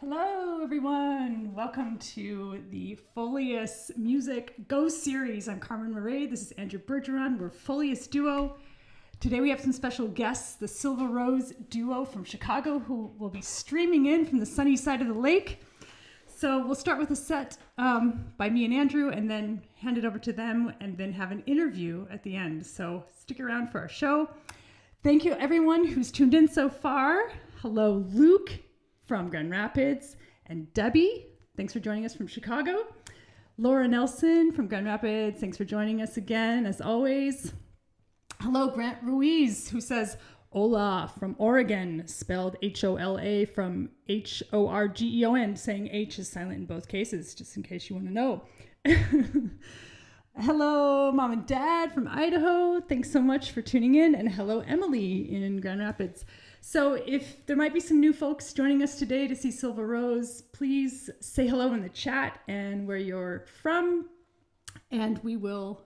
Hello, everyone. Welcome to the Folias Music Go series. I'm Carmen Maret. This is Andrew Bergeron. We're Folias Duo. Today we have some special guests, the Silver Rose Duo from Chicago, who will be streaming in from the sunny side of the lake. So we'll start with a set by me and Andrew, and then hand it over to them, and then have an interview at the end. So stick around for our show. Thank you, everyone who's tuned in so far. Hello, Luke from Grand Rapids, and Debbie, thanks for joining us from Chicago. Laura Nelson from Grand Rapids, thanks for joining us again, as always. Hello, Grant Ruiz, who says hola from Oregon, spelled H-O-L-A from H-O-R-G-E-O-N, saying H is silent in both cases, just in case you want to know. Hello, Mom and Dad from Idaho, thanks so much for tuning in, and hello, Emily in Grand Rapids. So if there might be some new folks joining us today to see Silver Rose, please say hello in the chat and where you're from, and we will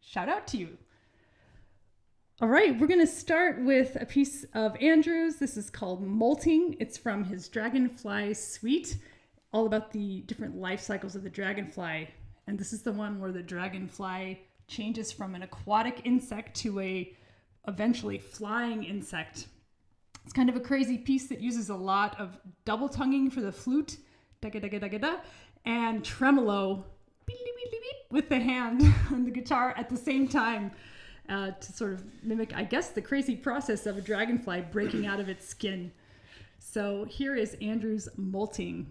shout out to you. All right, we're going to start with a piece of Andrew's. This is called Molting. It's from his Dragonfly suite, all about the different life cycles of the dragonfly. And this is the one where the dragonfly changes from an aquatic insect to a eventually flying insect. It's kind of a crazy piece that uses a lot of double tonguing for the flute, da-ga-da-ga-da-ga-da, and tremolo with the hand on the guitar at the same time to sort of mimic, I guess, the crazy process of a dragonfly breaking out of its skin. So here is Andrew's Molting.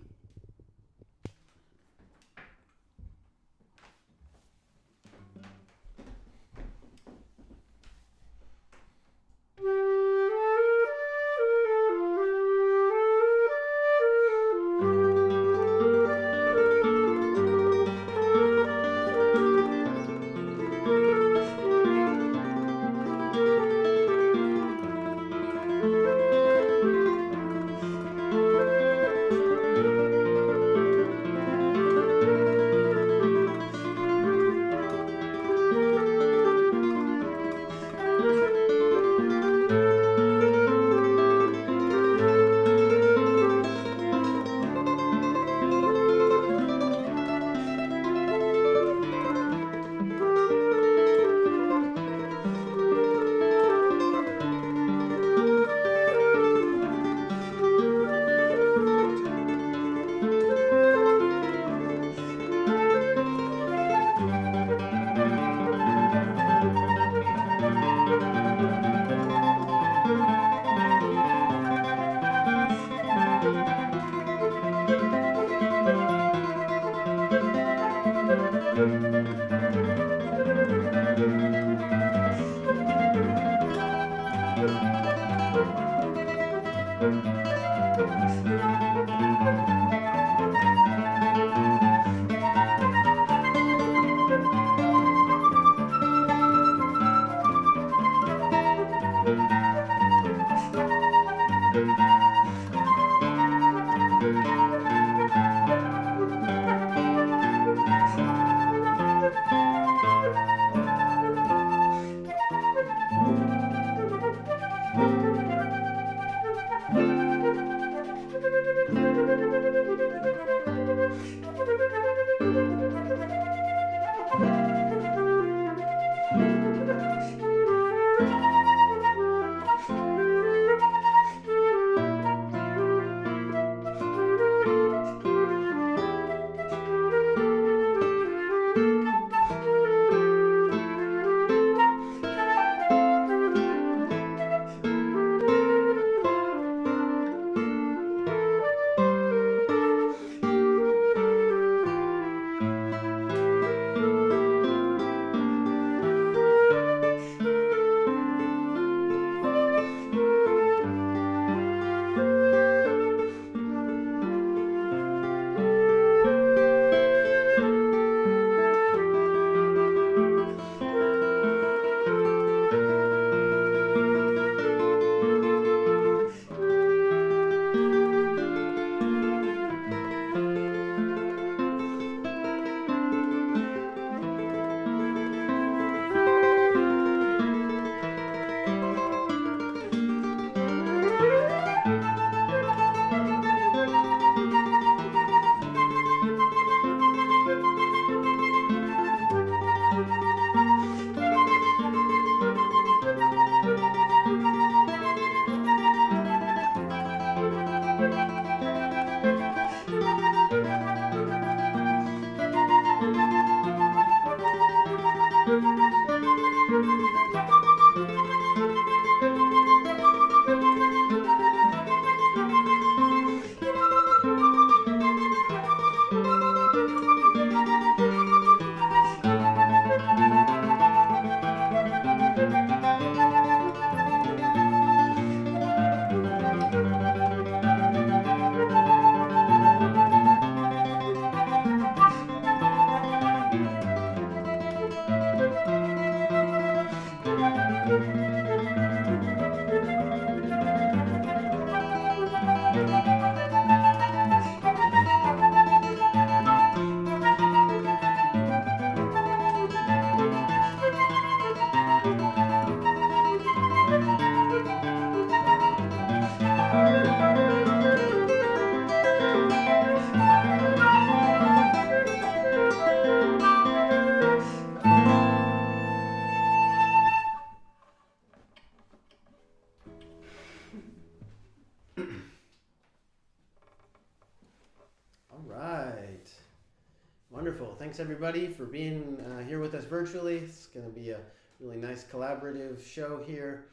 Wonderful. Thanks everybody for being here with us virtually. It's going to be a really nice collaborative show here.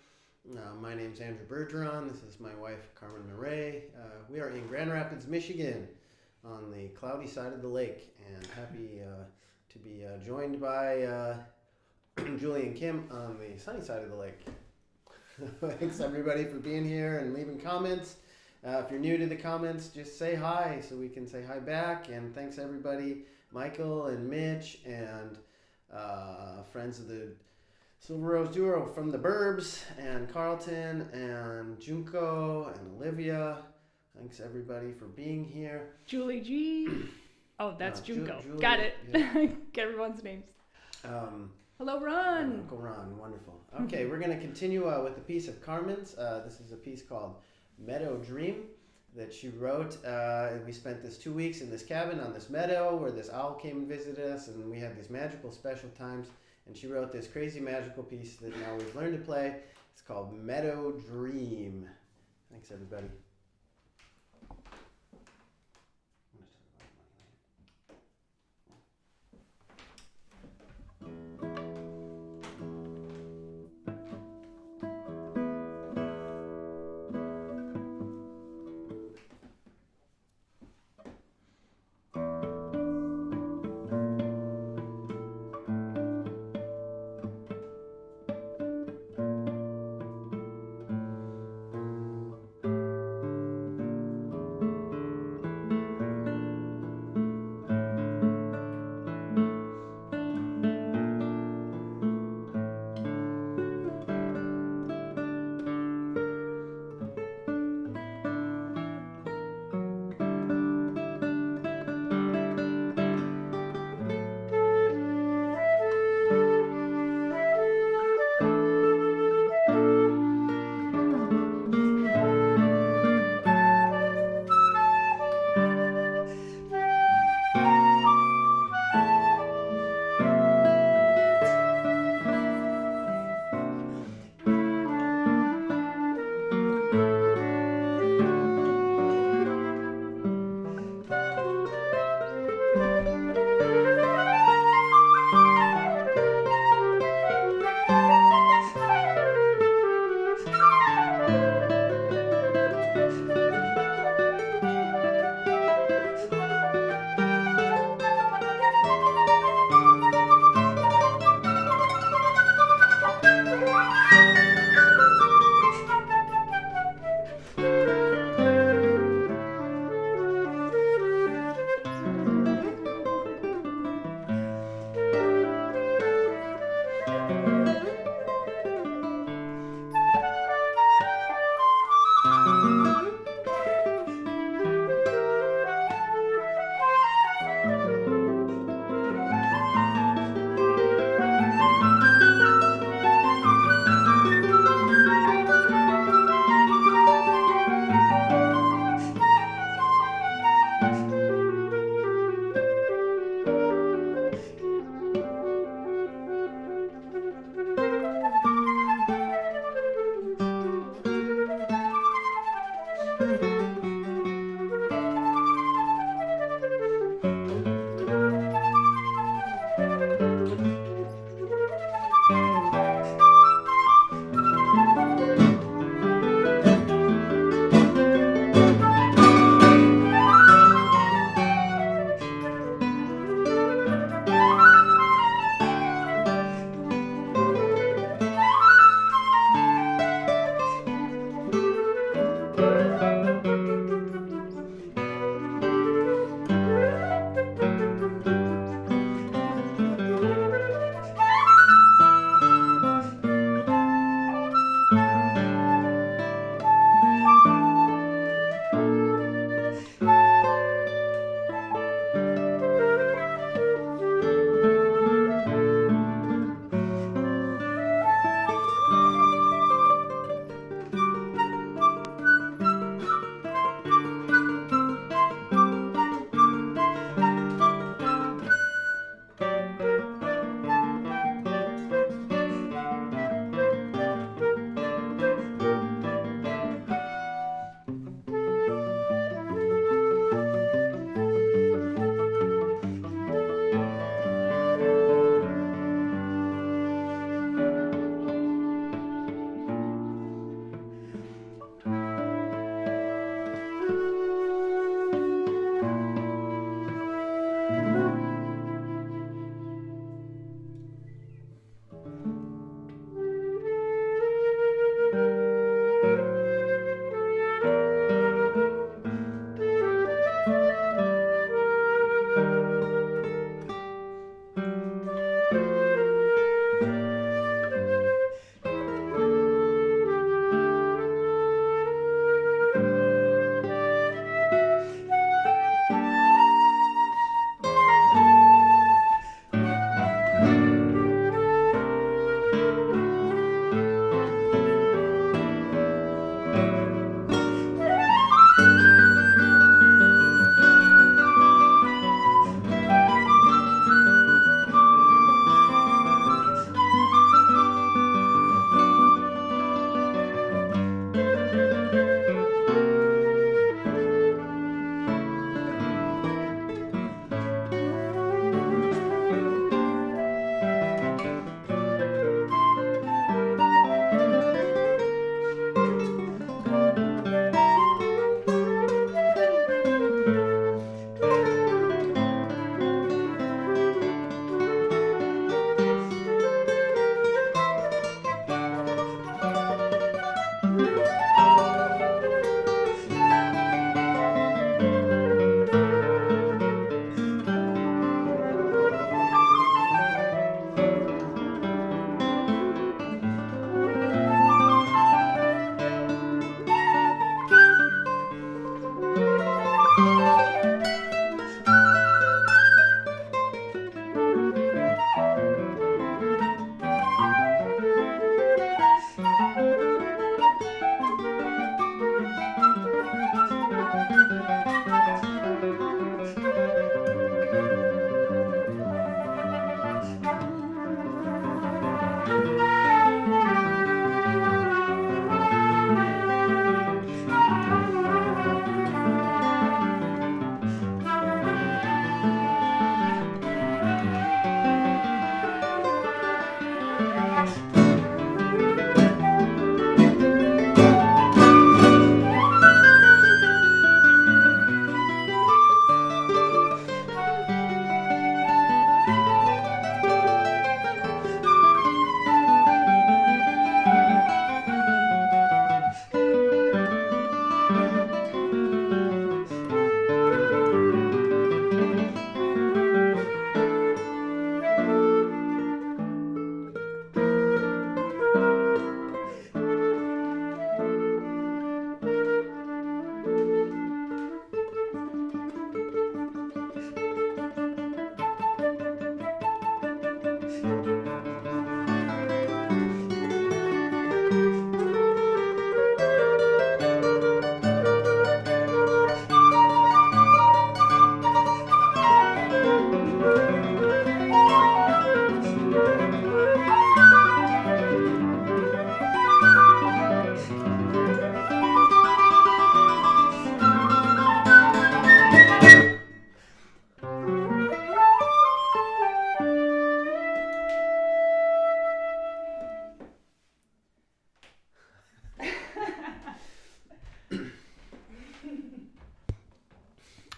My name's Andrew Bergeron. This is my wife, Carmen Maret. We are in Grand Rapids, Michigan, on the cloudy side of the lake, and happy to be joined by Julie and Kim on the sunny side of the lake. Thanks everybody for being here and leaving comments. If you're new to the comments, just say hi so we can say hi back. And thanks everybody, Michael and Mitch and friends of the Folias Duo from the Burbs, and Carlton and Junko and Olivia. Thanks everybody for being here. Julie G. Oh, that's Junko. Julie, Got it. Yeah. Get everyone's names. Hello, Ron. Uncle Ron, wonderful. Okay, we're going to continue with a piece of Carmen's. This is a piece called Meadow Dream that she wrote. And we spent this 2 weeks in this cabin on this meadow where this owl came and visited us, and we had these magical special times. And she wrote this crazy magical piece that now we've learned to play. It's called Meadow Dream. Thanks, everybody.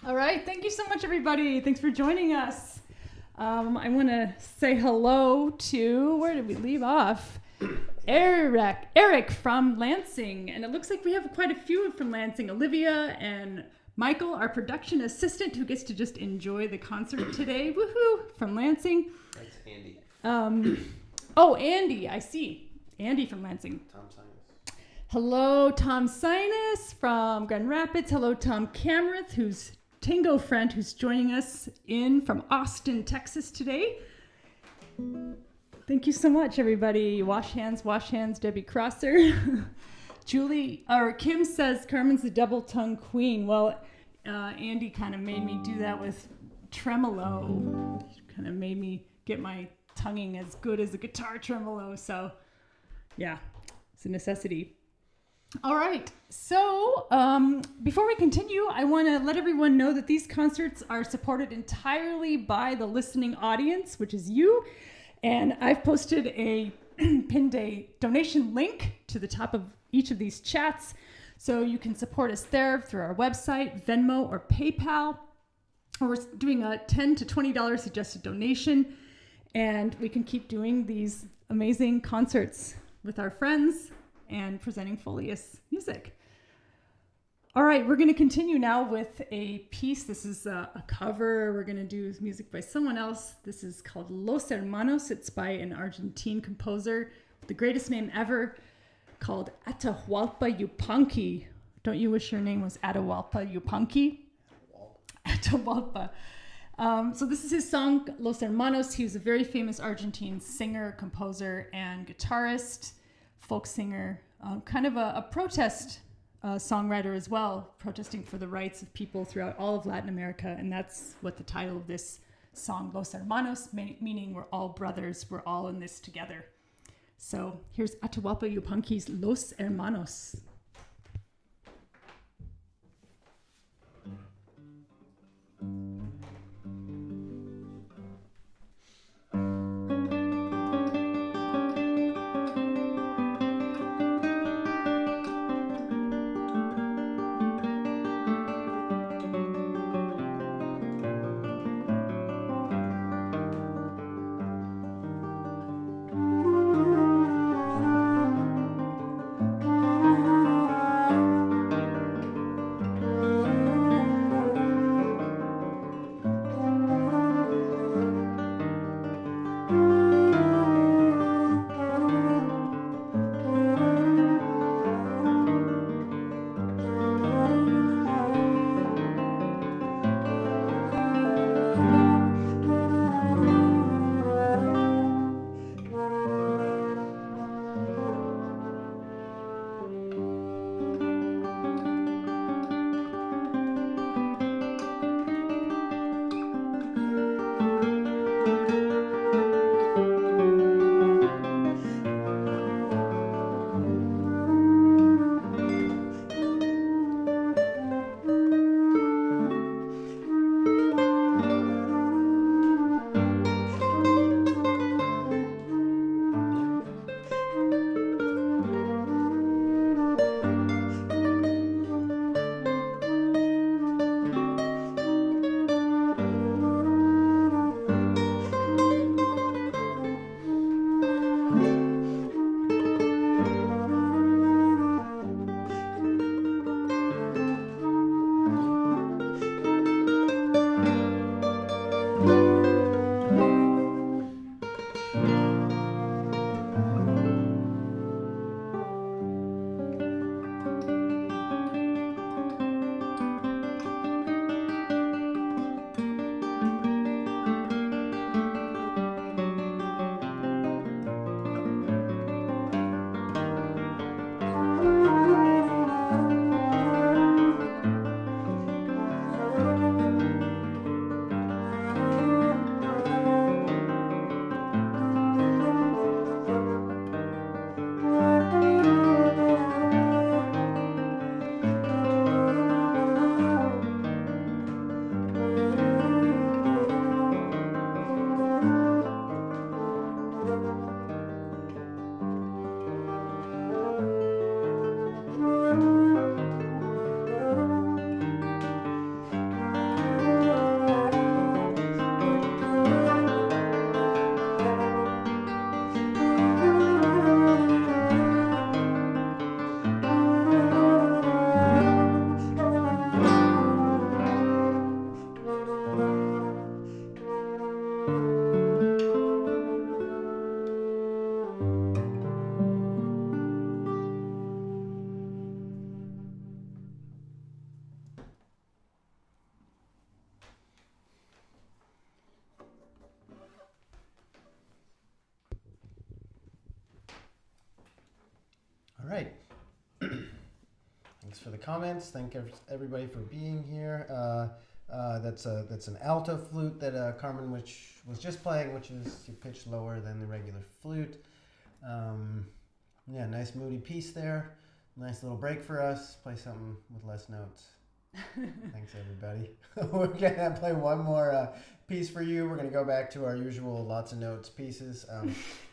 All right, thank you so much, everybody. Thanks for joining us. I want to say hello to, where did we leave off? Eric from Lansing. And it looks like we have quite a few from Lansing. Olivia and Michael, our production assistant, who gets to just enjoy the concert today. Woohoo! From Lansing. That's Andy. Andy, I see. Andy from Lansing. Tom Sinus. Hello, Tom Sinus from Grand Rapids. Hello, Tom Cameron, who's Tango friend, who's joining us in from Austin, Texas today. Thank you so much, everybody. Wash hands, Debbie Crosser. Kim says Carmen's the double tongue queen. Well, Andy kind of made me do that with tremolo. Kind of made me get my tonguing as good as a guitar tremolo. So, yeah, it's a necessity. All right, so before we continue, I want to let everyone know that these concerts are supported entirely by the listening audience, which is you. And I've posted pinned a donation link to the top of each of these chats. So you can support us there through our website, Venmo, or PayPal. We're doing a $10 to $20 suggested donation. And we can keep doing these amazing concerts with our friends and presenting Folias music. All right, we're going to continue now with a piece. This is a cover. We're going to do music by someone else. This is called Los Hermanos. It's by an Argentine composer with the greatest name ever, called Atahualpa Yupanqui. Don't you wish your name was Atahualpa Yupanqui? Atahualpa. So this is his song, Los Hermanos. He was a very famous Argentine singer, composer, and guitarist, folk singer, kind of a protest songwriter as well, protesting for the rights of people throughout all of Latin America. And that's what the title of this song, Los Hermanos, meaning we're all brothers, we're all in this together. So here's Atahualpa Yupanqui's Los Hermanos. for the comments. Thank everybody for being here. That's an alto flute that Carmen was just playing, which is pitched lower than the regular flute. Yeah, nice moody piece there. Nice little break for us. Play something with less notes. Thanks, everybody. We're going to play one more piece for you. We're going to go back to our usual lots of notes pieces.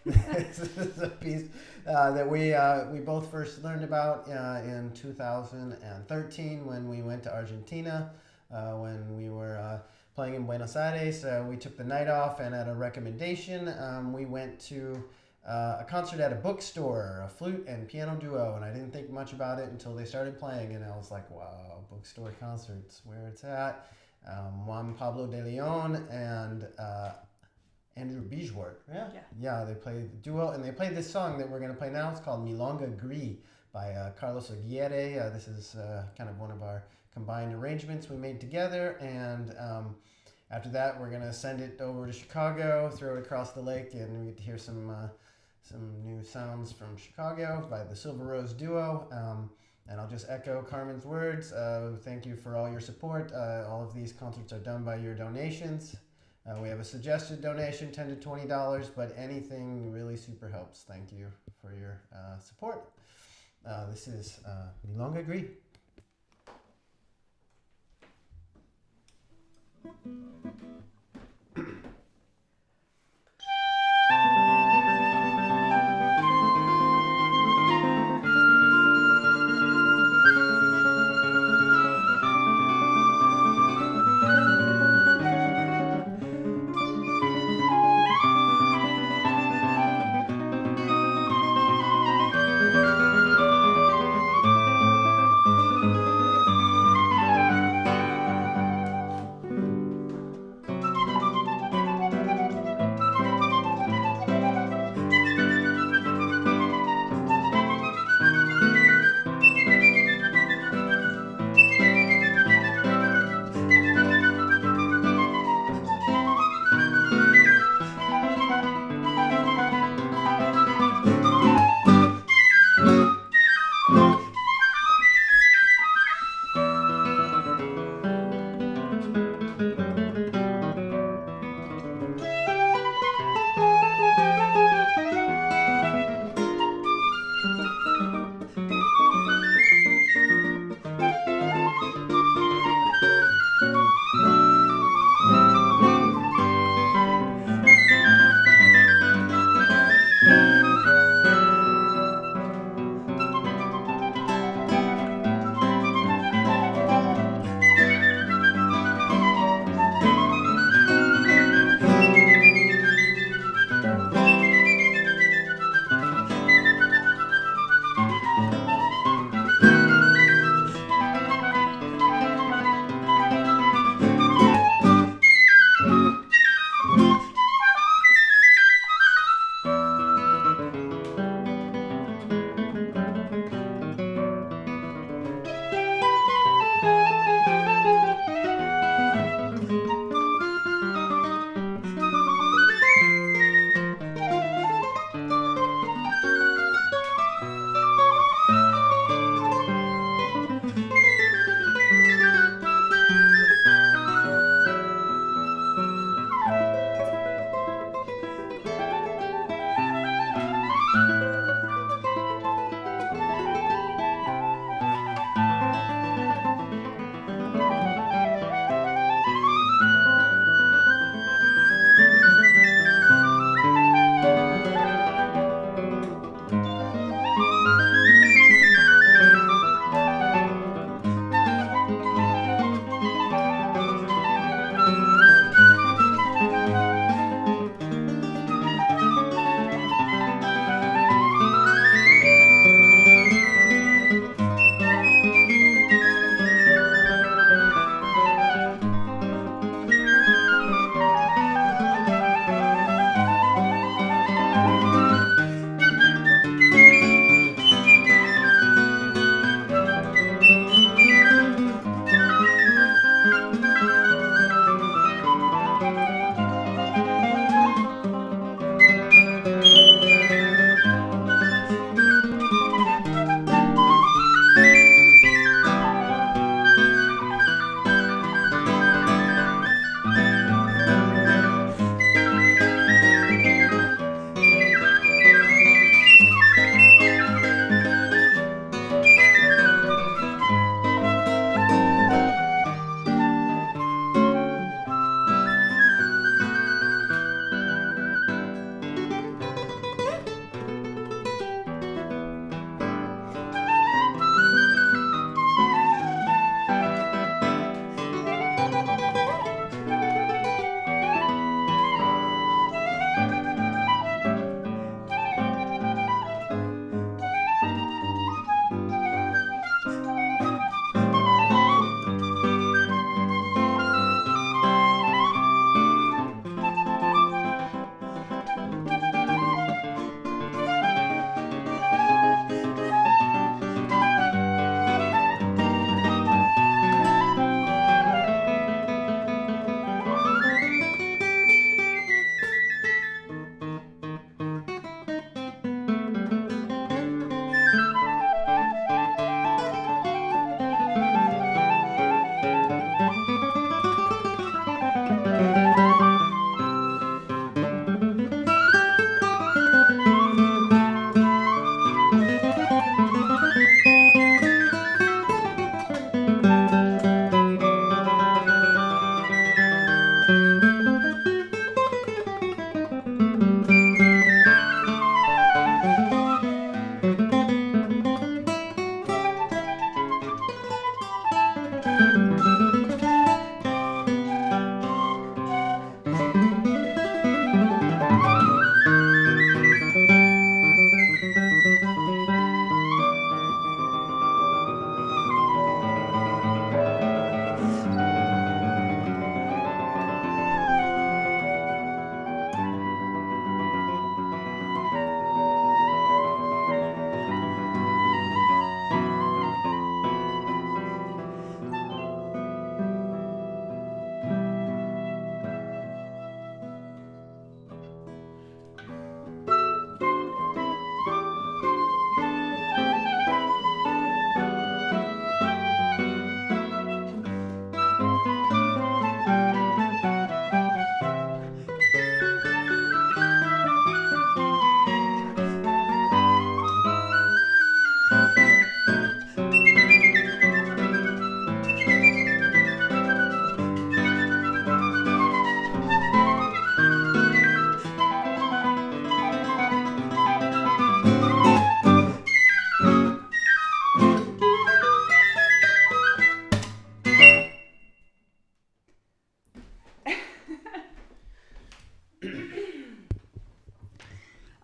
This is a piece that we both first learned about in 2013 when we went to Argentina, when we were playing in Buenos Aires. We took the night off, and at a recommendation, we went to a concert at a bookstore, a flute and piano duo, and I didn't think much about it until they started playing, and I was like, wow, bookstore concerts, where it's at. Juan Pablo de Leon and Andrew Bijwart. Yeah, they played the duo, and they played this song that we're going to play now. It's called Milonga Gris by Carlos Aguirre. This is kind of one of our combined arrangements we made together, and after that, we're going to send it over to Chicago, throw it across the lake, and we get to hear some new sounds from Chicago by the Silver Rose Duo. And I'll just echo Carmen's words. Thank you for all your support. All of these concerts are done by your donations. We have a suggested donation, $10 to $20, but anything really super helps. Thank you for your support. This is Milonga Gris.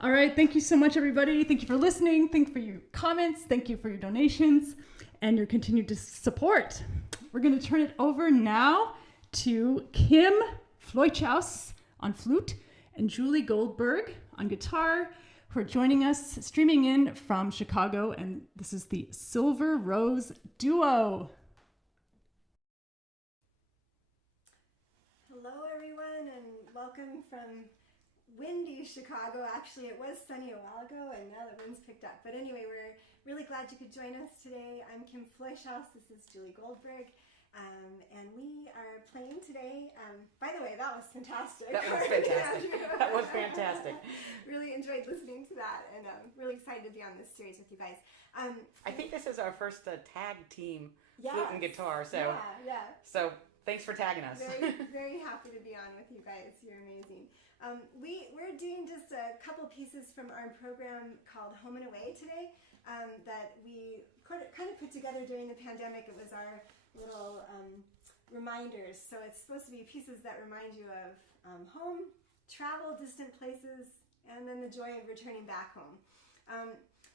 All right. Thank you so much, everybody. Thank you for listening. Thank you for your comments. Thank you for your donations and your continued support. We're going to turn it over now to Kim Fleuchaus on flute and Julie Goldberg on guitar, who are joining us, streaming in from Chicago. And this is the Silver Rose Duo. Hello, everyone, and welcome from windy Chicago. Actually, it was sunny a while ago, and now the wind's picked up. But anyway, we're really glad you could join us today. I'm Kim Fleuchaus. This is Julie Goldberg. And we are playing today. By the way, that was fantastic. That was fantastic. That was fantastic. Really enjoyed listening to that, and really excited to be on this series with you guys. I think this is our first tag team yes. flute and guitar. So So thanks for tagging us. Very, very happy to be on with you guys. You're amazing. We're doing just a couple pieces from our program called Home and Away today that we kind of put together during the pandemic. It was our little reminders. So it's supposed to be pieces that remind you of home, travel, distant places, and then the joy of returning back home.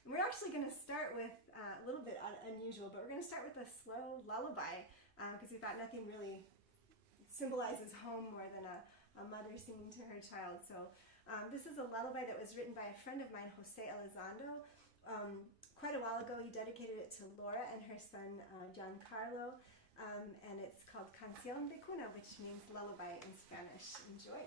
We're actually going to start with a little bit unusual, but we're going to start with a slow lullaby because we thought nothing really symbolizes home more than a mother singing to her child. So this is a lullaby that was written by a friend of mine, Jose Elizondo. Quite a while ago, he dedicated it to Laura and her son, Giancarlo, and it's called Canción de Cuna, which means lullaby in Spanish. Enjoy.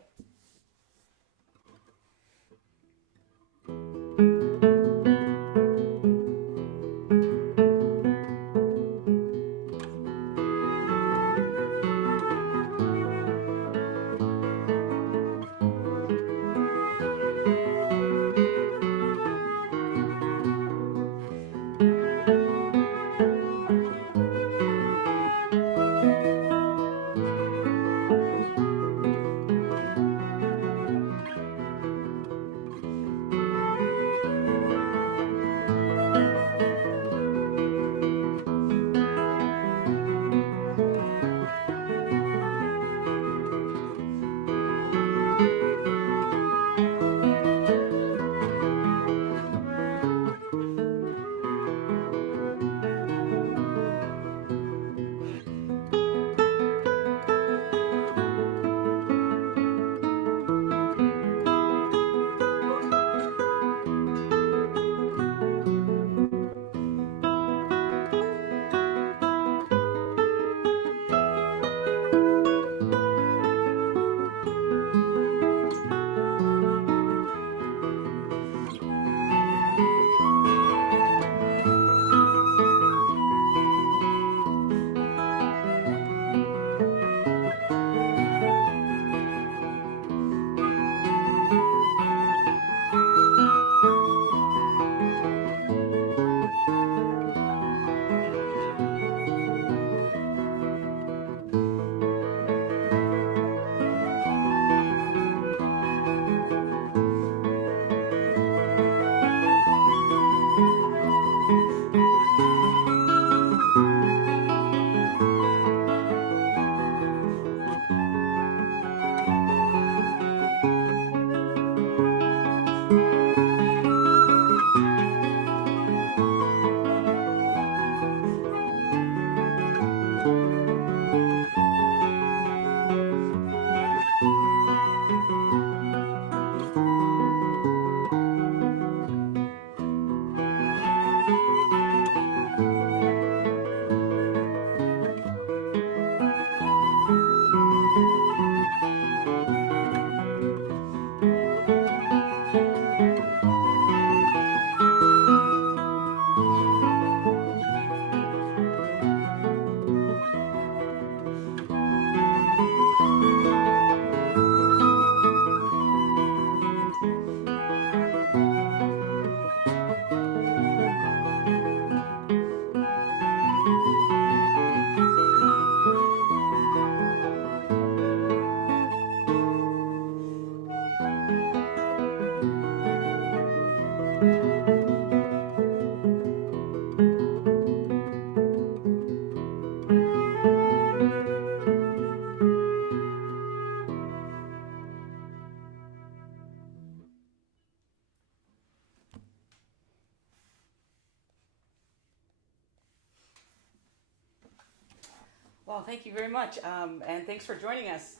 thank you very much, and thanks for joining us.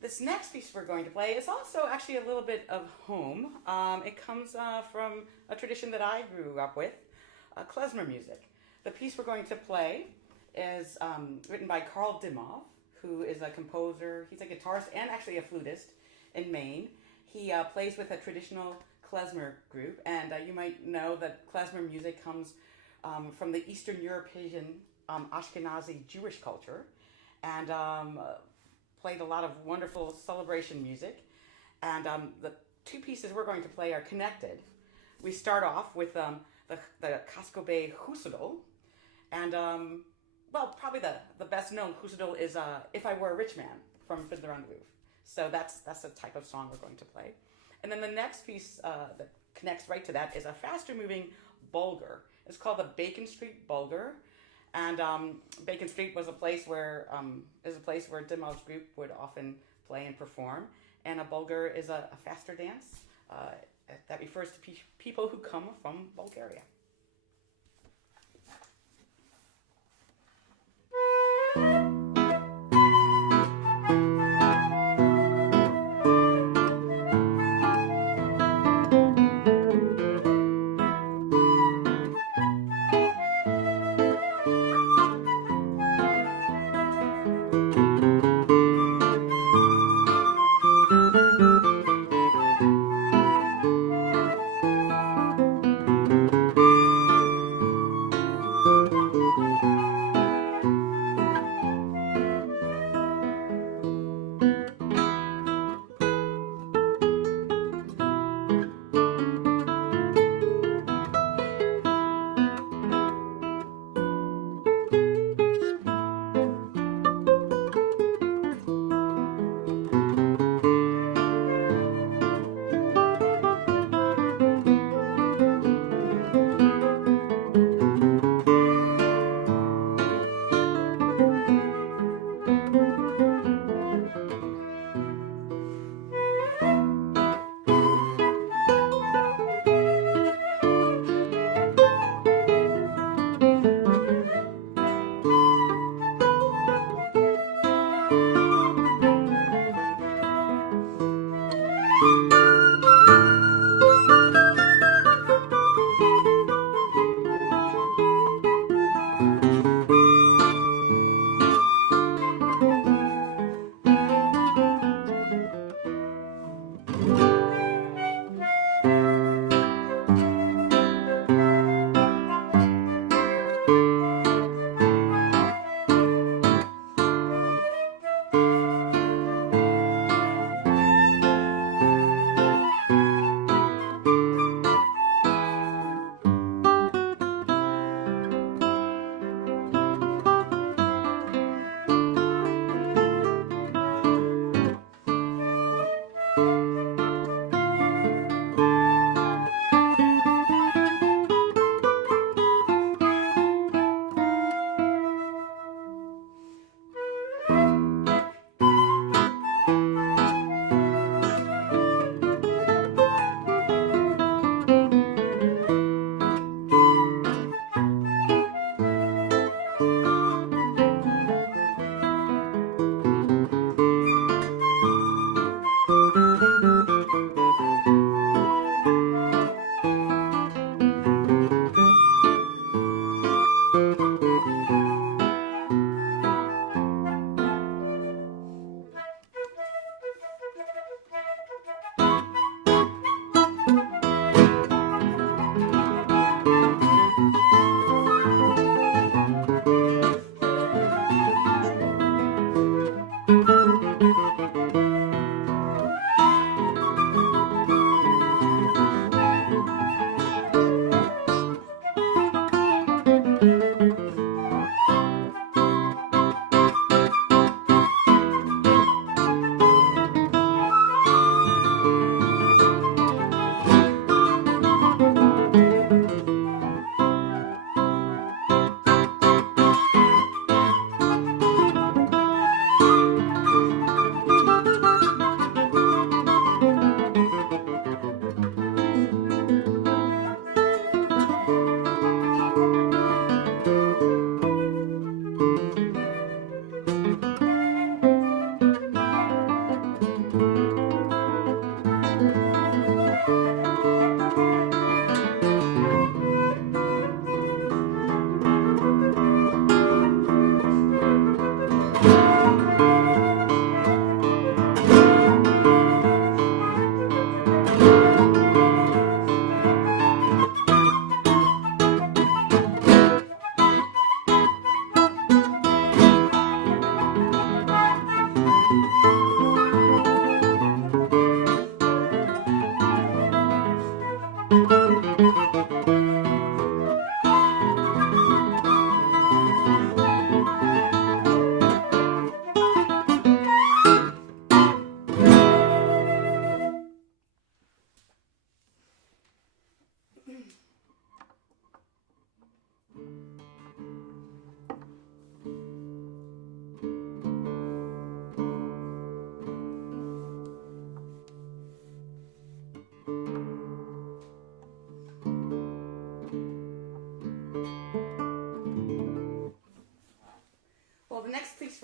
This next piece we're going to play is also actually a little bit of home. It comes from a tradition that I grew up with, klezmer music. The piece we're going to play is written by Dimow, who is a composer. He's a guitarist and actually a flutist in Maine. He plays with a traditional klezmer group, and you might know that klezmer music comes from the Eastern European Ashkenazi Jewish culture, and played a lot of wonderful celebration music. And the two pieces we're going to play are connected. We start off with the Casco-Bay Husadol, and well, probably the best known Husadol is If I Were a Rich Man from Fiddler on the Roof. So that's the type of song we're going to play. And then the next piece that connects right to that is a faster moving bulgur. It's called the Bacon Street Bulgur. And Bacon Street was a place where Dimow's group would often play and perform. And a bulgur is a faster dance that refers to people who come from Bulgaria.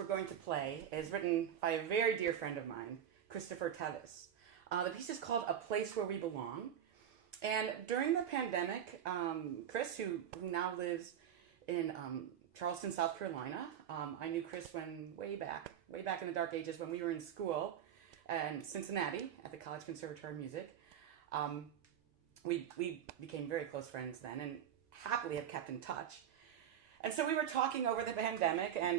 going to play is written by a very dear friend of mine, Christopher Teves. The piece is called A Place Where We Belong. And during the pandemic, Chris, who now lives in Charleston, South Carolina, I knew Chris way back in the dark ages when we were in school in Cincinnati at the College Conservatory of Music. We became very close friends then and happily have kept in touch. And so we were talking over the pandemic and,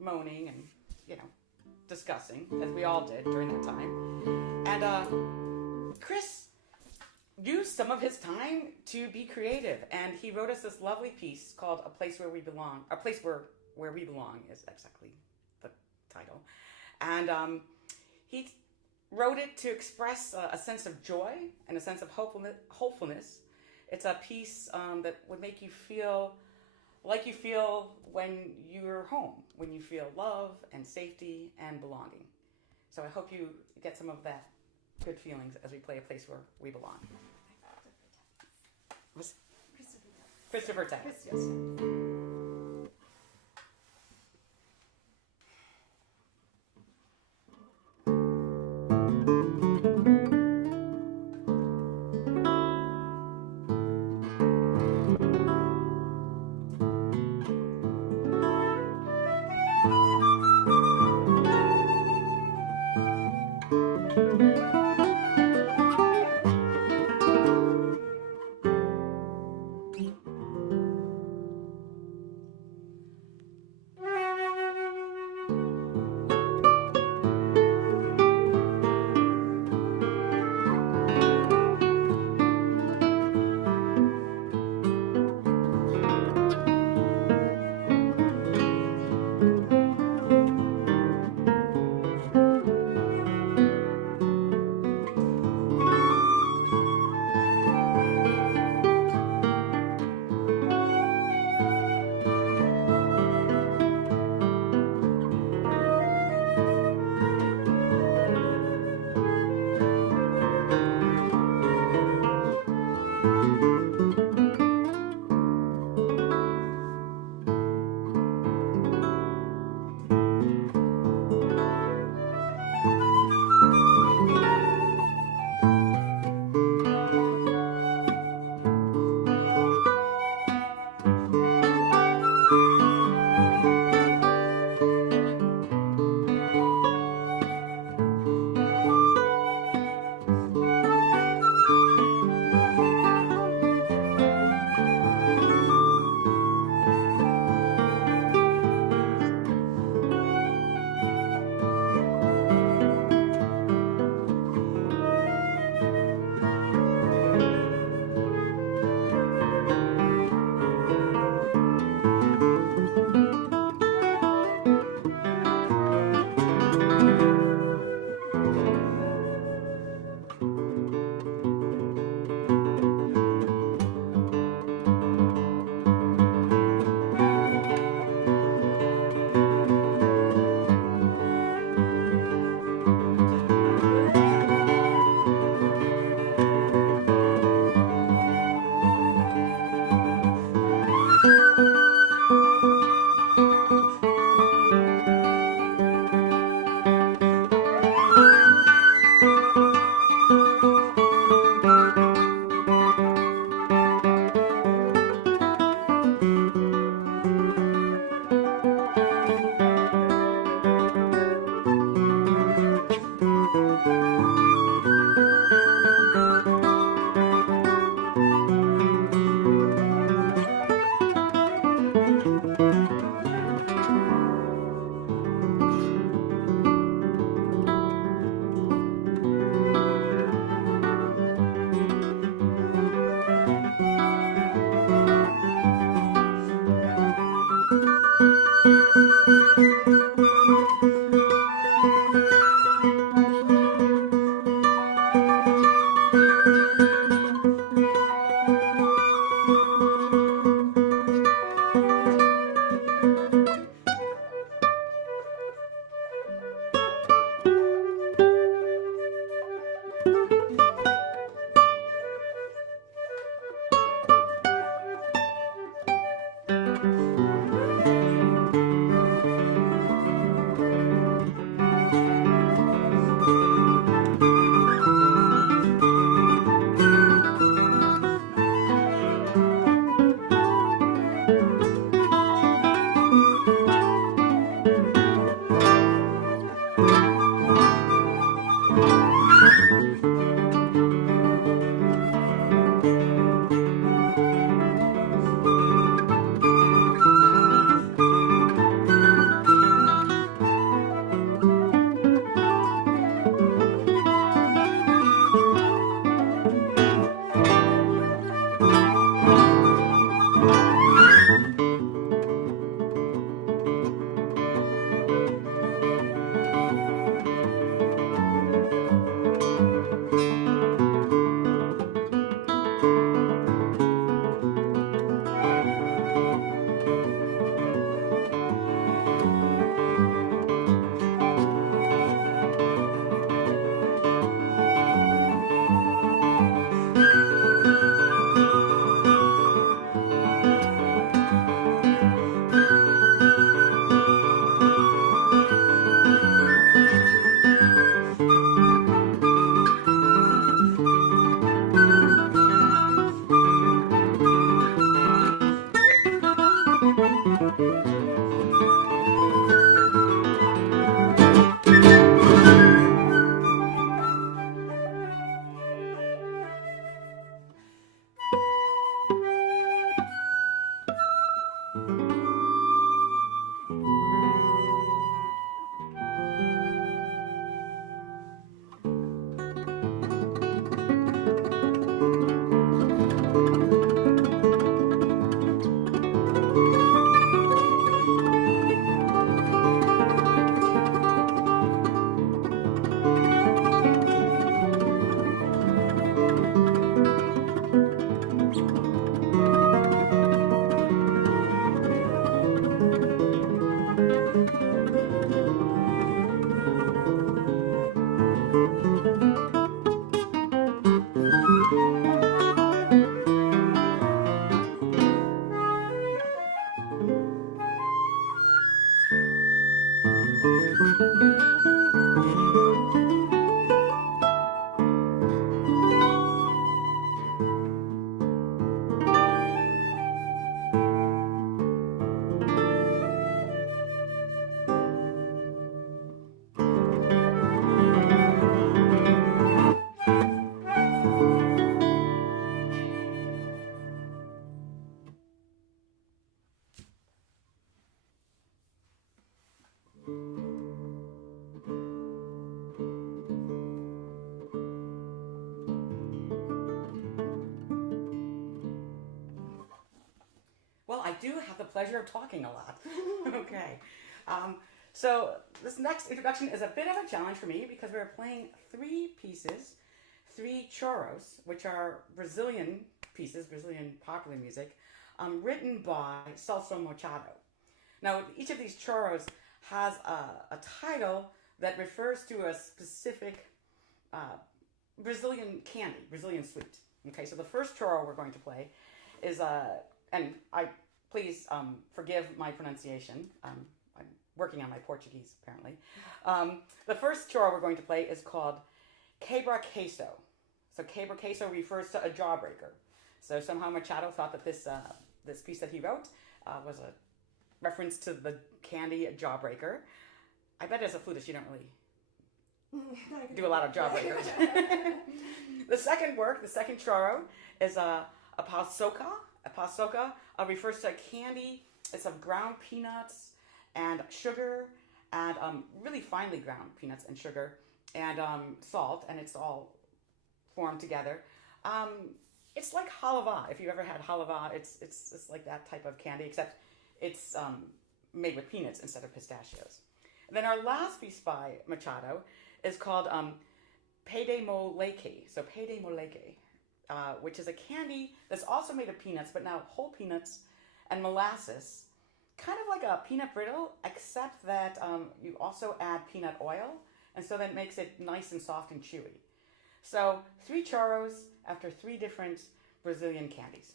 moaning and, discussing, as we all did during that time. And Chris used some of his time to be creative, and he wrote us this lovely piece called A Place Where We Belong. A Place Where We Belong is exactly the title. And he wrote it to express a sense of joy and a sense of hopefulness. It's a piece that would make you feel like you feel when you're home, when you feel love and safety and belonging. So I hope you get some of that good feelings as we play A Place Where We Belong. Christopher Teves. Well, I do have the pleasure of talking a lot. Okay. So this next introduction is a bit of a challenge for me because we're playing three pieces, three choros, which are Brazilian pieces, Brazilian popular music, written by Celso Machado. Now, each of these choros has a title that refers to a specific Brazilian candy, Brazilian sweet. Okay, so the first choro we're going to play is and please forgive my pronunciation. I'm working on my Portuguese, apparently. The first choro we're going to play is called Quebra-Queso. So Quebra-Queso refers to a jawbreaker. So somehow Machado thought that this piece that he wrote was a reference to the candy jawbreaker. I bet as a flutist you don't really do a lot of jawbreakers. The second choro, is a paçoca. A paçoca refers to a candy. It's of ground peanuts and sugar, and really finely ground peanuts and sugar, and salt, and it's all formed together. It's like halava. If you ever had halava, it's like that type of candy, except it's made with peanuts instead of pistachios. And then our last piece by Machado is called Pé de Moleque. So Pé de Moleque, which is a candy that's also made of peanuts, but now whole peanuts and molasses, kind of like a peanut brittle, except that you also add peanut oil, and so that makes it nice and soft and chewy. So 3 choros after 3 different Brazilian candies.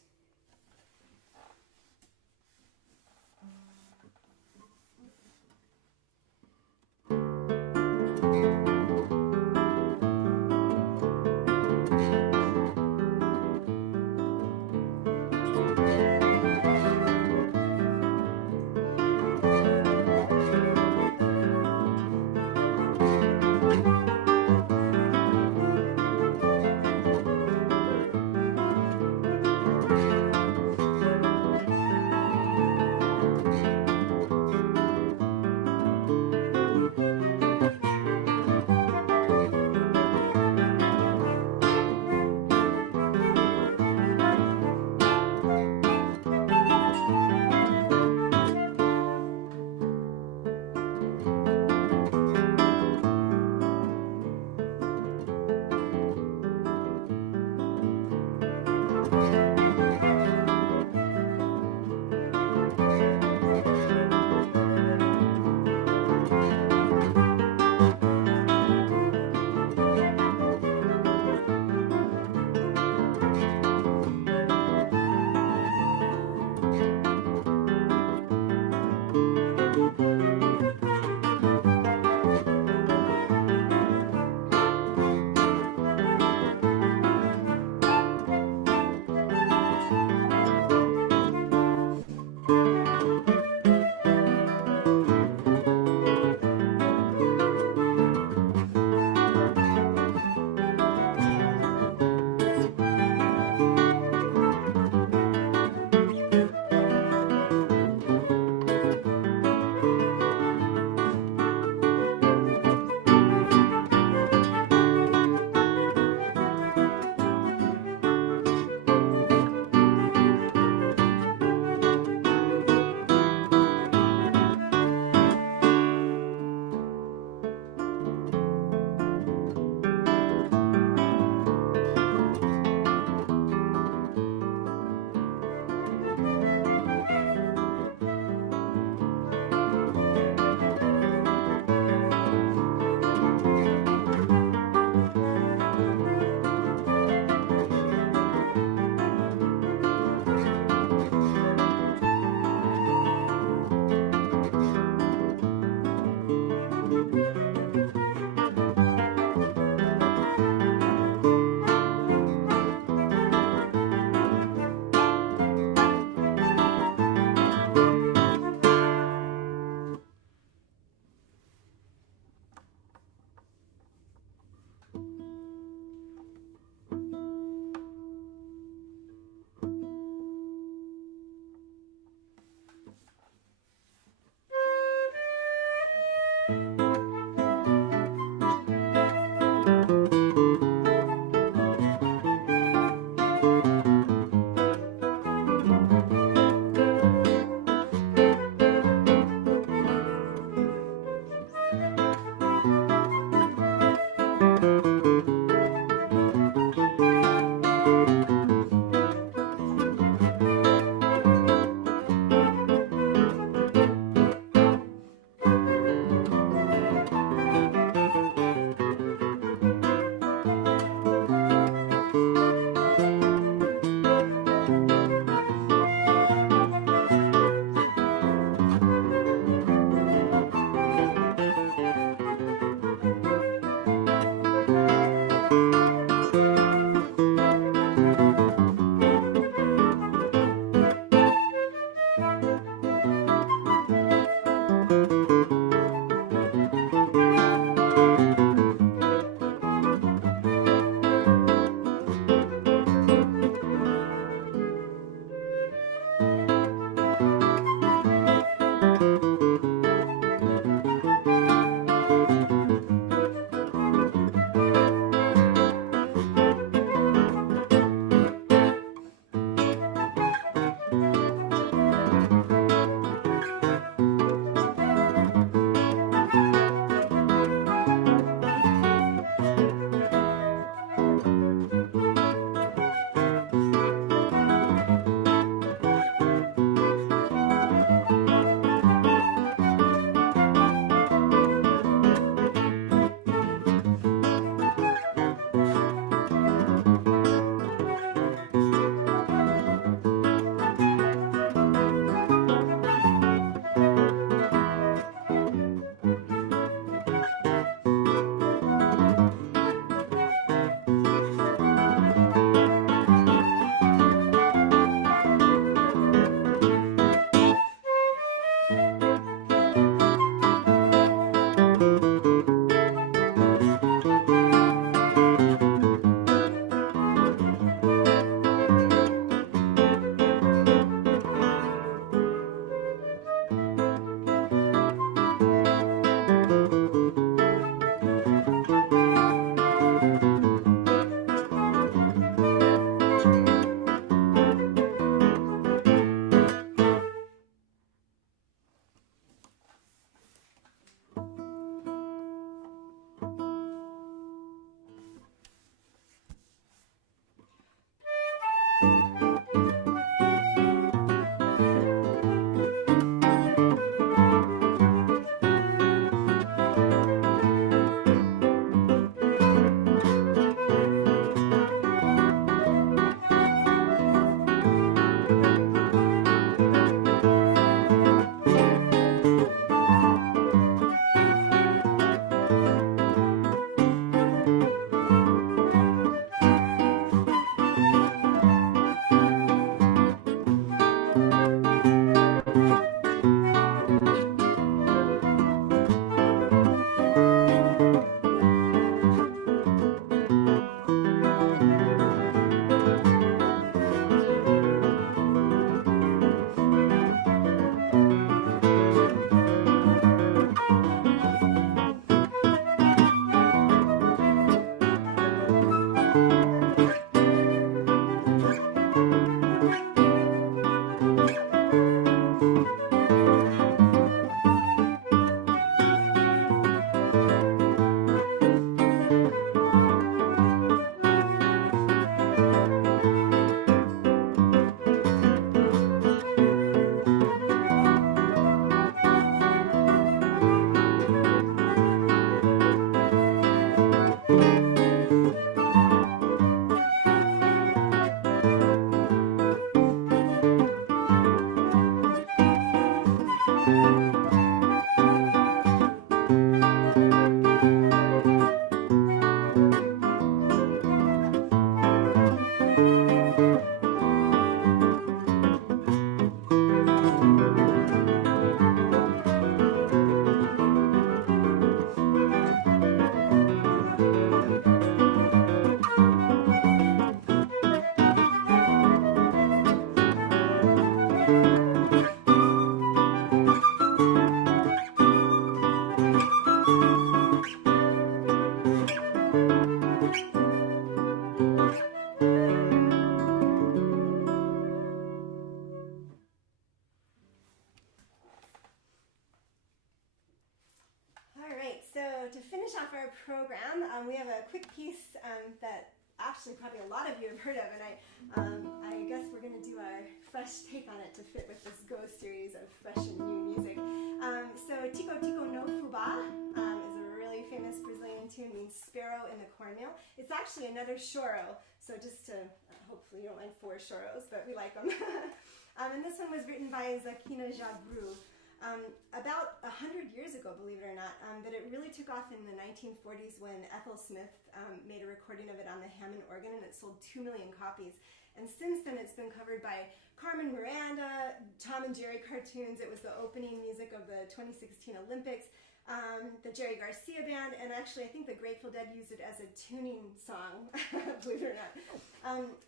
finish off our program, we have a quick piece that actually probably a lot of you have heard of, and I guess we're going to do our fresh take on it to fit with this Go series of fresh and new music. So Tico-Tico no Fubá is a really famous Brazilian tune, means sparrow in the cornmeal. It's actually another choro, so just to, hopefully you don't like 4 choros, but we like them. And this one was written by Zequinha Abreu. About 100 years ago, believe it or not, but it really took off in the 1940s when Ethel Smith made a recording of it on the Hammond organ, and it sold 2 million copies. And since then, it's been covered by Carmen Miranda, Tom and Jerry cartoons. It was the opening music of the 2016 Olympics, the Jerry Garcia Band, and actually I think the Grateful Dead used it as a tuning song, believe it or not.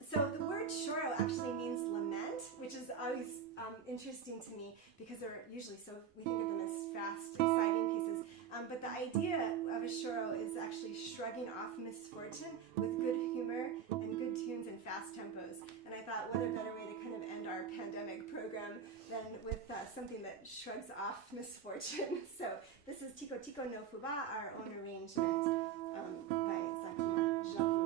So the word choro actually means lament, which is always interesting to me because they're usually, so we think of them as fast, exciting pieces. But the idea of a choro is actually shrugging off misfortune with good humor and good tunes and fast tempos. And I thought, what a better way to kind of end our pandemic program than with something that shrugs off misfortune. So this is Tico-Tico no Fubá, our own arrangement by Zequinha Abreu.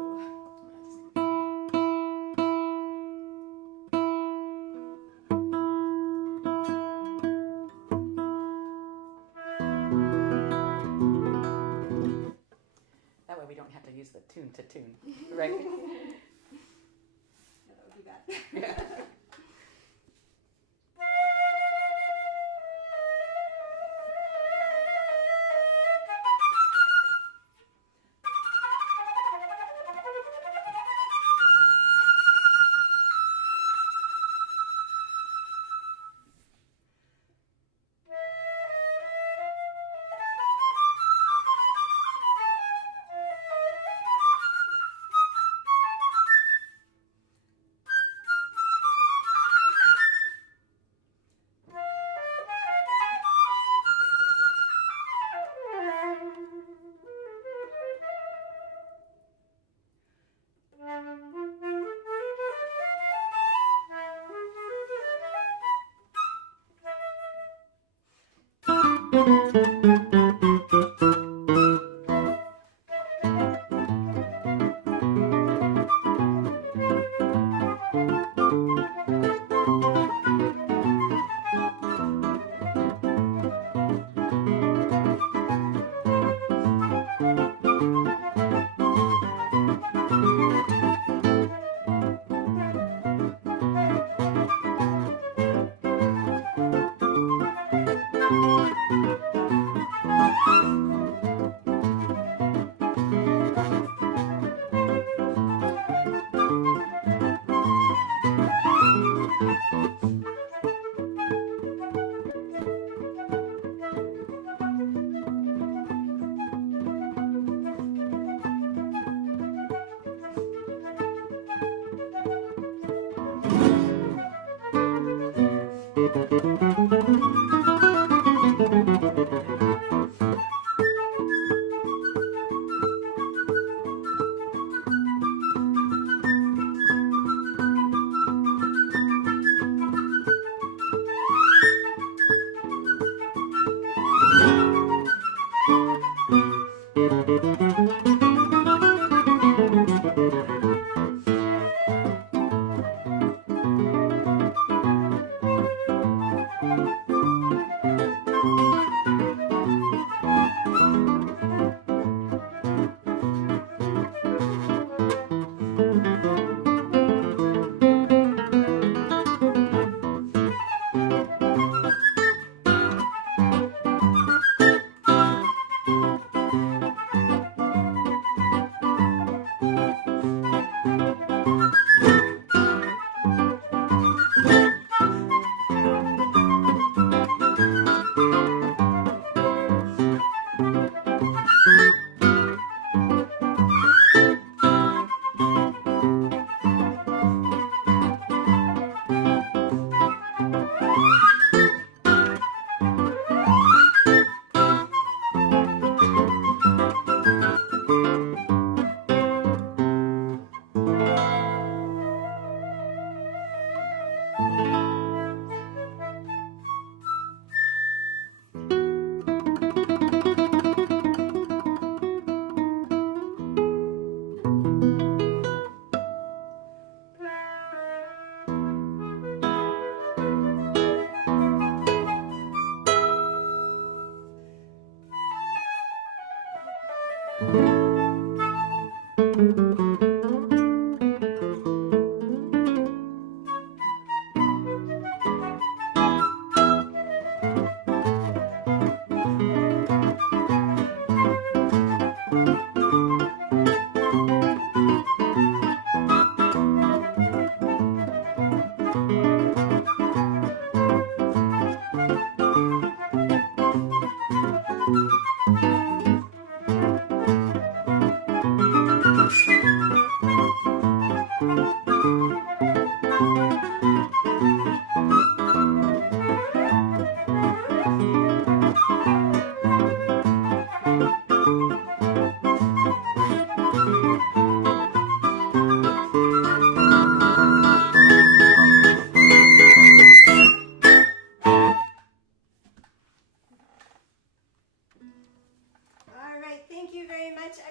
That way we don't have to use the tune to tune, right? Yeah, that would be bad. Yeah.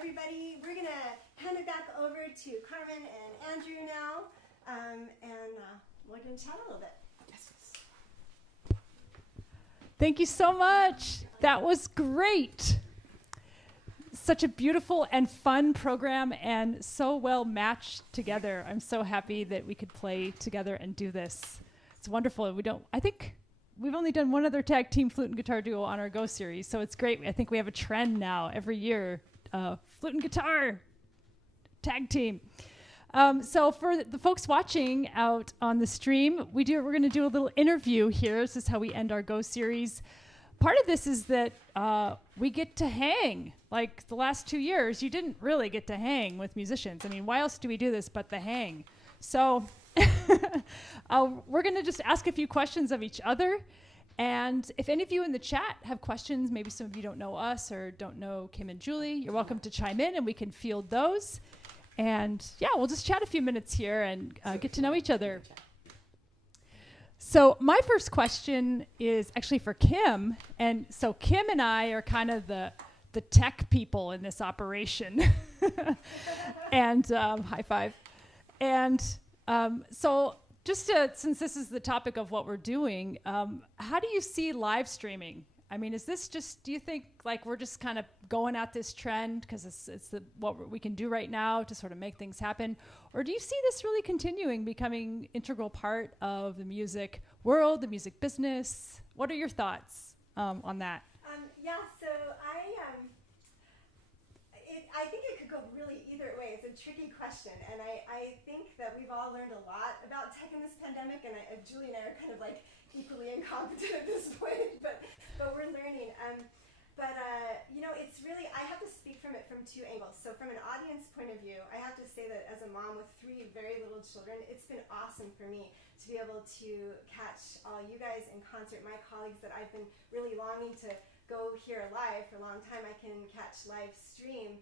everybody. We're going to hand it back over to Carmen and Andrew now, and we're going to chat a little bit. Thank you so much. That was great. Such a beautiful and fun program and so well matched together. I'm so happy that we could play together and do this. It's wonderful. I think we've only done one other tag team flute and guitar duo on our Go series, so it's great. I think we have a trend now every year, flute and guitar tag team. So for the folks watching out on the stream, we're going to do a little interview here. This is how we end our Go series. Part of this is that we get to hang. Like the last 2 years, you didn't really get to hang with musicians. I mean, why else do we do this but the hang? So we're going to just ask a few questions of each other. And if any of you in the chat have questions, maybe some of you don't know us or don't know Kim and Julie, you're welcome to chime in and we can field those. And yeah, we'll just chat a few minutes here and get to know each other. So my first question is actually for Kim. And so Kim and I are kind of the tech people in this operation. And high five. And so just since this is the topic of what we're doing, how do you see live streaming? I mean, is this just, do you think like we're just kind of going at this trend because it's what we can do right now to sort of make things happen? Or do you see this really continuing, becoming integral part of the music world, the music business? What are your thoughts on that? Yeah, so I think it could go really either way. It's a tricky question, and I think that we've all learned a lot about tech in this pandemic, and Julie and I are kind of like equally incompetent at this point, but we're learning. You know, it's really, I have to speak from it from two angles. So from an audience point of view, I have to say that as a mom with 3 very little children, it's been awesome for me to be able to catch all you guys in concert, my colleagues that I've been really longing to go hear live for a long time. I can catch live stream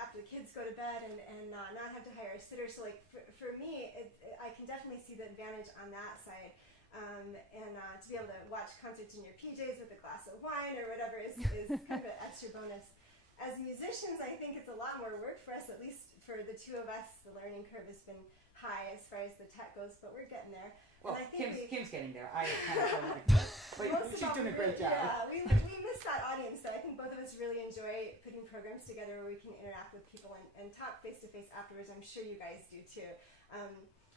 after the kids go to bed and not have to hire a sitter. So like for me, I can definitely see the advantage on that side. To be able to watch concerts in your PJs with a glass of wine or whatever is kind of an extra bonus. As musicians, I think it's a lot more work for us, at least for the two of us. The learning curve has been high as far as the tech goes, but we're getting there. Well, and I think Kim's getting there. I kind of feel like that. But she's doing a great job. Yeah, we miss that audience, so I think both of us really enjoy putting programs together where we can interact with people and talk face-to-face afterwards. I'm sure you guys do too.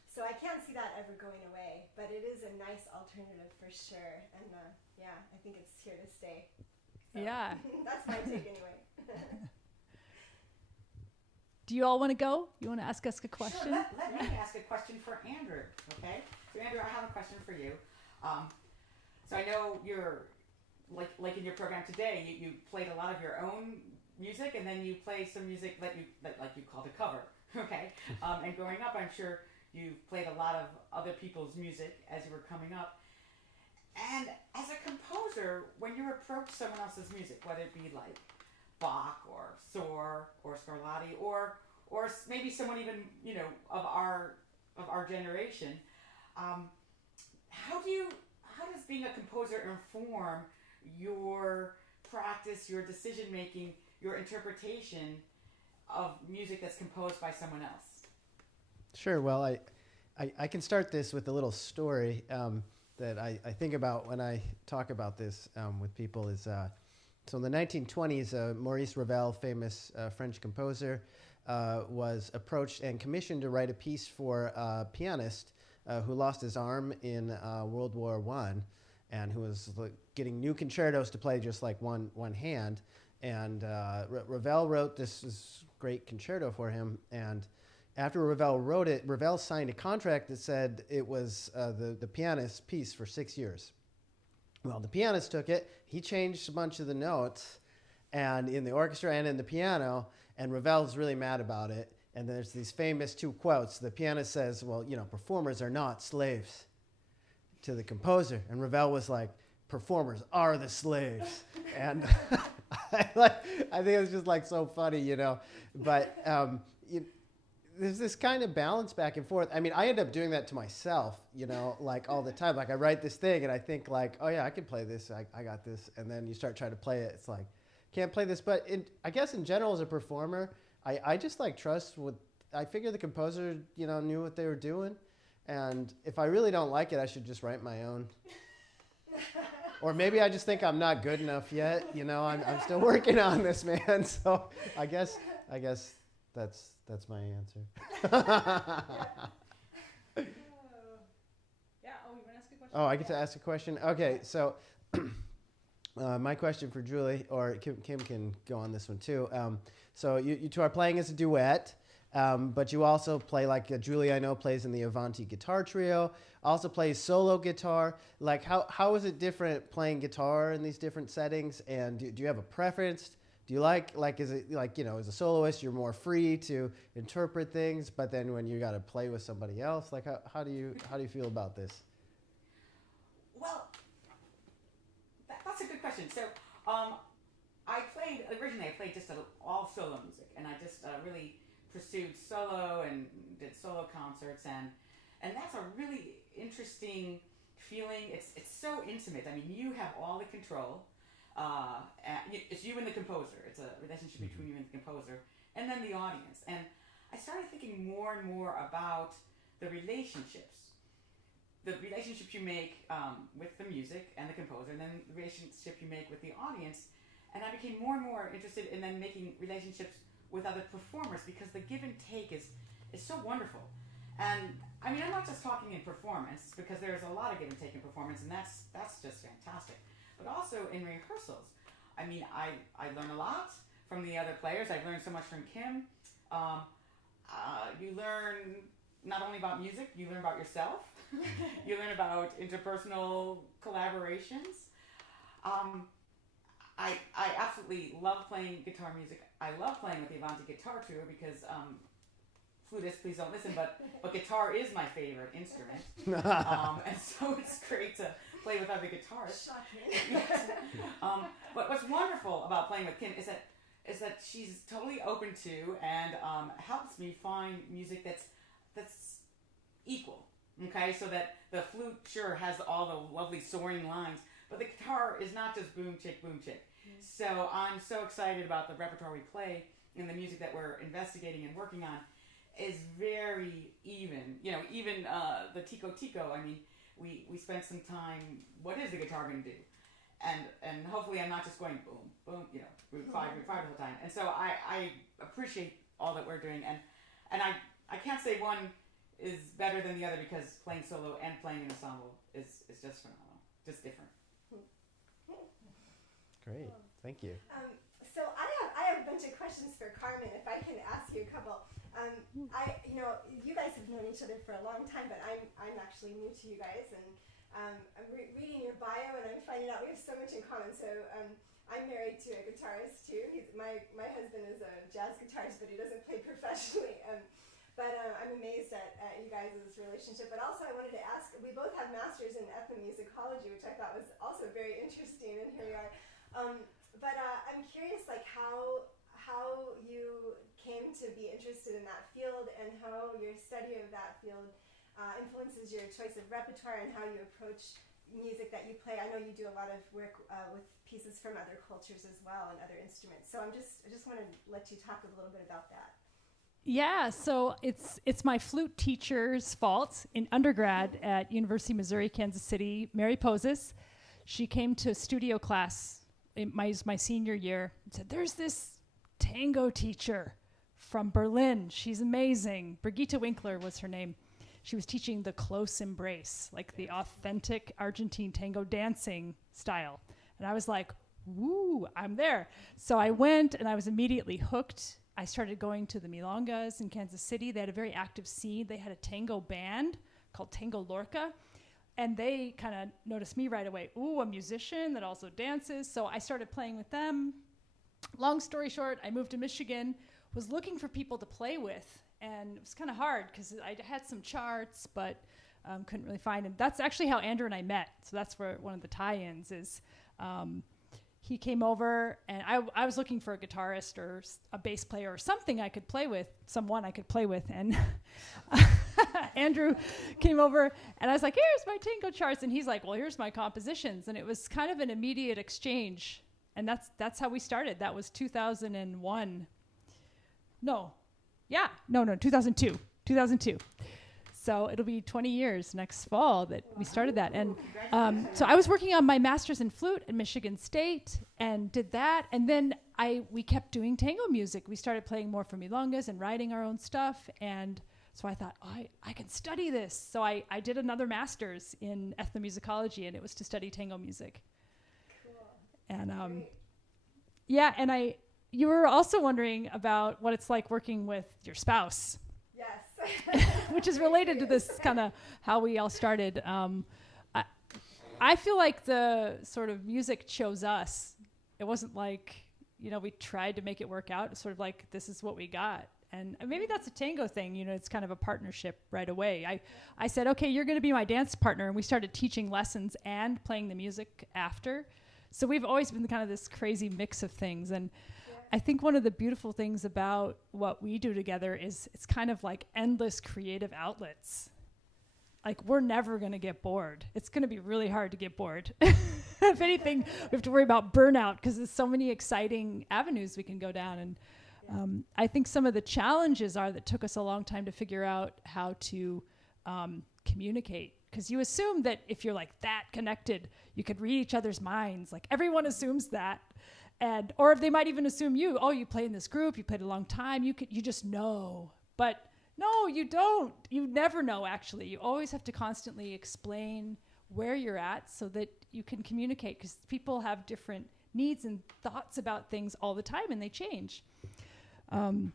So I can't see that ever going away, but it is a nice alternative for sure. And yeah, I think it's here to stay. So Yeah. That's my take anyway. Do you all want to go? You want to ask us a question? Sure, let me ask a question for Andrew, okay? So Andrew, I have a question for you. So I know you're, like in your program today, you played a lot of your own music, and then you play some music that like you called a cover, okay? And growing up, I'm sure you played a lot of other people's music as you were coming up. And as a composer, when you approach someone else's music, whether it be like Bach or Soar or Scarlatti or maybe someone even, you know, of our generation, how does being a composer inform your practice, your decision making, your interpretation of music that's composed by someone else? Sure. Well, I can start this with a little story that I think about when I talk about this with people. Is So in the 1920s, Maurice Ravel, famous French composer, was approached and commissioned to write a piece for a pianist who lost his arm in World War I, and who was getting new concertos to play just like one hand. And Ravel wrote this great concerto for him. And after Ravel wrote it, Ravel signed a contract that said it was the pianist's piece for 6 years. Well, the pianist took it. He changed a bunch of the notes, and in the orchestra and in the piano, and Ravel's really mad about it. And there's these famous two quotes. The pianist says, well, performers are not slaves, to the composer. And Ravel was like, performers are the slaves. And I think it's just like so funny, But there's this kind of balance back and forth. I mean, I end up doing that to myself, like all the time. Like I write this thing and I think like, oh yeah, I can play this. I got this. And then you start trying to play it. It's like, can't play this. But I guess in general as a performer, I just like trust I figure the composer, knew what they were doing. And if I really don't like it, I should just write my own. Or maybe I just think I'm not good enough yet. I'm still working on this, man. So I guess that's my answer. Yeah. Oh, you want to ask a question? Oh, I get to ask a question? Okay, so my question for Julie, or Kim can go on this one too. So you two are playing as a duet. But you also play, like Julie, I know, plays in the Avanti guitar trio, also plays solo guitar. Like, how is it different playing guitar in these different settings? And do you have a preference? Do you like, is it like, as a soloist, you're more free to interpret things, but then when you got to play with somebody else, like, how do you feel about this? Well, that's a good question. So, originally I played just all solo music, and I just really pursued solo and did solo concerts, and that's a really interesting feeling. It's so intimate. I mean, you have all the control. It's you and the composer. It's a relationship between you and the composer, and then the audience. And I started thinking more and more about the relationships you make with the music and the composer, and then the relationship you make with the audience. And I became more and more interested in then making relationships with other performers, because the give and take is so wonderful. And I mean, I'm not just talking in performance, because there's a lot of give and take in performance, and that's just fantastic. But also in rehearsals. I mean, I learn a lot from the other players. I've learned so much from Kim. You learn not only about music, you learn about yourself. You learn about interpersonal collaborations. I absolutely love playing guitar music. I love playing with the Avanti guitar trio because, flutists, please don't listen, but guitar is my favorite instrument. And so it's great to play with other guitarists. Shocking. But what's wonderful about playing with Kim is that she's totally open to and helps me find music that's equal. Okay, so that the flute sure has all the lovely soaring lines, but the guitar is not just boom chick, boom chick. So I'm so excited about the repertoire we play, and the music that we're investigating and working on is very even. Even the Tico-Tico, I mean, we spent some time, what is the guitar going to do? And hopefully I'm not just going boom, boom, root 5 the whole time. And so I appreciate all that we're doing, and I can't say one is better than the other, because playing solo and playing in ensemble is just phenomenal, just different. Great, thank you. So I have a bunch of questions for Carmen, if I can ask you a couple. You guys have known each other for a long time, but I'm actually new to you guys, and I'm reading your bio, and I'm finding out we have so much in common. So I'm married to a guitarist too. My husband is a jazz guitarist, but he doesn't play professionally. But I'm amazed at you guys' relationship. But also I wanted to ask, we both have masters in ethnomusicology, which I thought was also very interesting, and here we are. But I'm curious, like how you came to be interested in that field, and how your study of that field influences your choice of repertoire and how you approach music that you play. I know you do a lot of work with pieces from other cultures as well and other instruments. So I just want to let you talk a little bit about that. Yeah, so it's my flute teacher's fault in undergrad at University of Missouri, Kansas City, Mary Poses. She came to studio class my senior year, and said, there's this tango teacher from Berlin. She's amazing. Brigitte Winkler was her name. She was teaching the close embrace, like the authentic Argentine tango dancing style. And I was like, woo, I'm there. So I went and I was immediately hooked. I started going to the Milongas in Kansas City. They had a very active scene. They had a tango band called Tango Lorca. And they kind of noticed me right away. Ooh, a musician that also dances. So I started playing with them. Long story short, I moved to Michigan, was looking for people to play with. And it was kind of hard because I had some charts, but couldn't really find him. That's actually how Andrew and I met. So that's where one of the tie-ins is. He came over, and I was looking for a guitarist or a bass player or something I could play with, someone I could play with. And Andrew came over, and I was like, here's my tango charts. And he's like, well, here's my compositions. And it was kind of an immediate exchange. And that's how we started. That was 2001. No. 2002. So it'll be 20 years next fall that we started that. And so I was working on my master's in flute at Michigan State and did that. And then we kept doing tango music. We started playing more for milongas and writing our own stuff. And so I thought, I can study this. So I did another master's in ethnomusicology, and it was to study tango music. Cool. And you were also wondering about what it's like working with your spouse. Yes. Which is related to this kind of how we all started. I feel like the sort of music chose us. It wasn't like, we tried to make it work out. It's sort of like, this is what we got. And maybe that's a tango thing, it's kind of a partnership right away. I said, okay, you're going to be my dance partner. And we started teaching lessons and playing the music after. So we've always been kind of this crazy mix of things. And I think one of the beautiful things about what we do together is it's kind of like endless creative outlets. Like, we're never going to get bored. It's going to be really hard to get bored. If anything, we have to worry about burnout because there's so many exciting avenues we can go down. And I think some of the challenges are that took us a long time to figure out how to communicate. Because you assume that if you're like that connected, you could read each other's minds. Like, everyone assumes that. Or if they might even assume you play in this group, you played a long time, you just know. But no, you don't. You never know, actually. You always have to constantly explain where you're at so that you can communicate, because people have different needs and thoughts about things all the time, and they change. I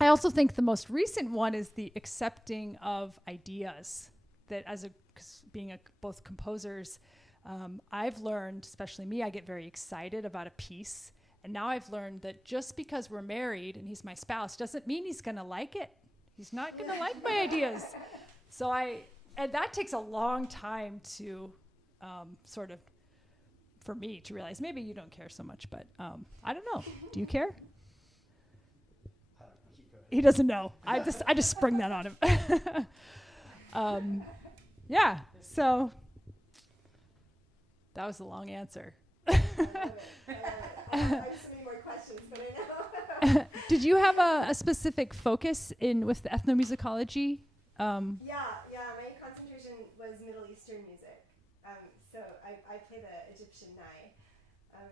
also think the most recent one is the accepting of ideas, that being both composers, I've learned, especially me, I get very excited about a piece. And now I've learned that just because we're married and he's my spouse doesn't mean he's going to like it. He's not going to like my ideas. And that takes a long time to sort of, for me to realize, maybe you don't care so much, but I don't know. Do you care? He doesn't know. I just sprung that on him. So that was a long answer. I just need more questions, but I know. Did you have a specific focus with the ethnomusicology? Yeah, my concentration was Middle Eastern music. So I play the Egyptian nai. And,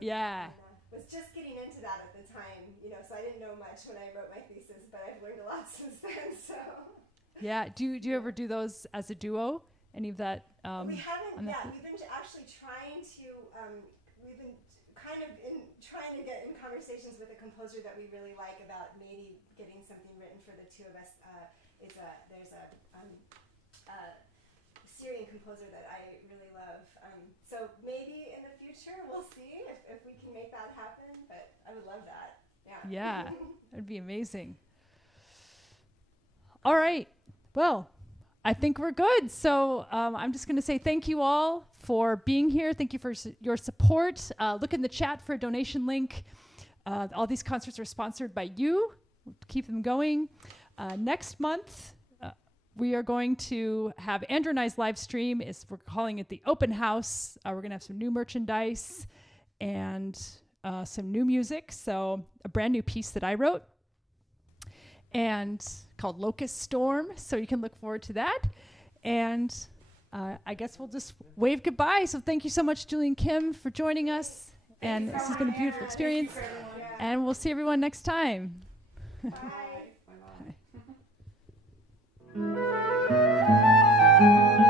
was just getting into that at the time, so I didn't know much when I wrote my thesis, but I've learned a lot since then, so. Yeah, do you ever do those as a duo? Any of that? We haven't yet. We've been actually trying to, we've been kind of trying to get in conversations with a composer that we really like about maybe getting something written for the two of us. There's a Syrian composer that I really love. So maybe in the future we'll see if we can make that happen, but I would love that. Yeah, that'd be amazing. All right, well, I think we're good. So I'm just going to say thank you all for being here. Thank you for your support. Look in the chat for a donation link. All these concerts are sponsored by you. We'll keep them going. Next month, we are going to have Andrew and I's live stream. We're calling it the Open House. We're going to have some new merchandise and some new music. So a brand new piece that I wrote, and called Locust Storm. So you can look forward to that. And I guess we'll just wave goodbye. So thank you so much, Julie and Kim, for joining us. And this has been a beautiful experience. And we'll see everyone next time. Bye. Bye.